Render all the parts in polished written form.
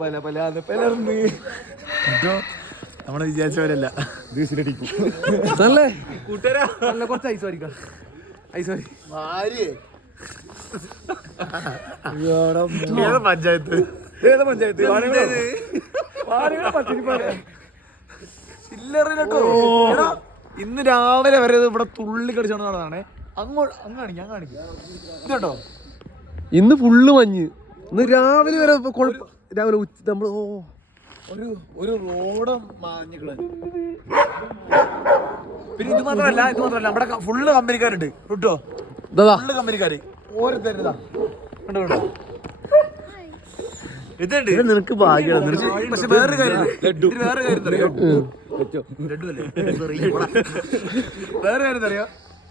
പല പലാന്ന് പലർന്ന് നമ്മള് വിചാരിച്ചവരല്ല. കൂട്ടുകാരാ നല്ല കുറച്ച് ഐസ് വരിക്കാം. ഐസ് വരി പഞ്ചായത്ത് ഏതാ പഞ്ചായത്ത്? ചില്ലറിട്ടോ. ഇന്ന് രാവിലെ വരെ ഇവിടെ തുള്ളി കടിച്ചോണ്ട് നടന്നതാണേ. അങ്ങോട്ട് അങ്ങ് കാണിക്കും, അങ്ങ് കാണിക്കും. ഇതുണ്ടോ ഇന്ന് ഫുള്ള് മഞ്ഞ്. ഇന്ന് രാവിലെ വരെ രാവിലെ നമ്മള് ഒരു റോഡും മാഞ്ഞിക്കള. പിന്നെ ഇത് മാത്രമല്ല നമ്മുടെ ഫുള്ള് കമ്പനിക്കാരുണ്ട് കേട്ടോ. ഫുള്ള് കമ്പനിക്കാര് ഓരോരുത്തരുതാ കണ്ടോ കണ്ടോ. ഇതുണ്ട് നിനക്ക് ഭാഗ്യം. പക്ഷെ വേറൊരു കാര്യം അറിയോ,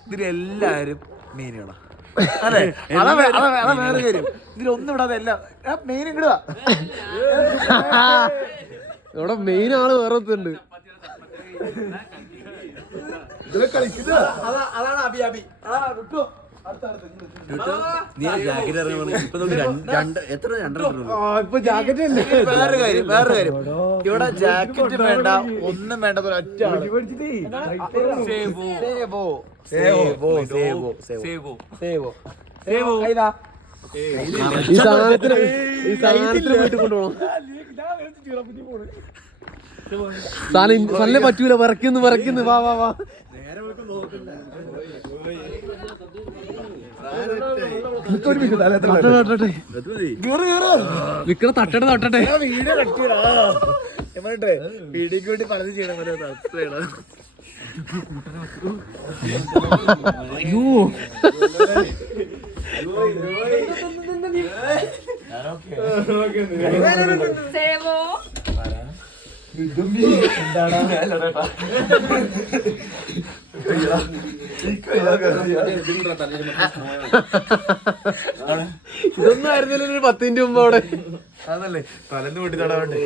ഇതിലെല്ലാരും മീനുകളാ. അതെ അതാ വേറെ കാര്യം. ഇതിലൊന്നും ഇടാതെ എല്ലാം മെയിൻ ഇടുക. ഇവിടെ മെയിൻ ആള് വേറെ ഉണ്ട്. അതാണ് അബി അബി. വേറെ കാര്യം ഇവിടെ ജാക്കറ്റ് വേണ്ട, ഒന്നും വേണ്ട. ഒറ്റ ഈ സാധനത്തിന് വീട്ടിൽ കൊണ്ടുപോകണം. സാധനം പറ്റൂല. വിറയ്ക്കുന്നു. വാ വാ വാ. വിക്രം തട്ടട്ടെ. വീഡിയോക്ക് വേണ്ടി പലതും ചെയ്യണം. അയ്യോ ഇതൊന്നും ആയിരുന്നില്ല ഒരു 10 മിനിറ്റ് മുമ്പ് അവിടെ. അതല്ലേ തലന്ന് കൂട്ടി തടവണ്ടേ.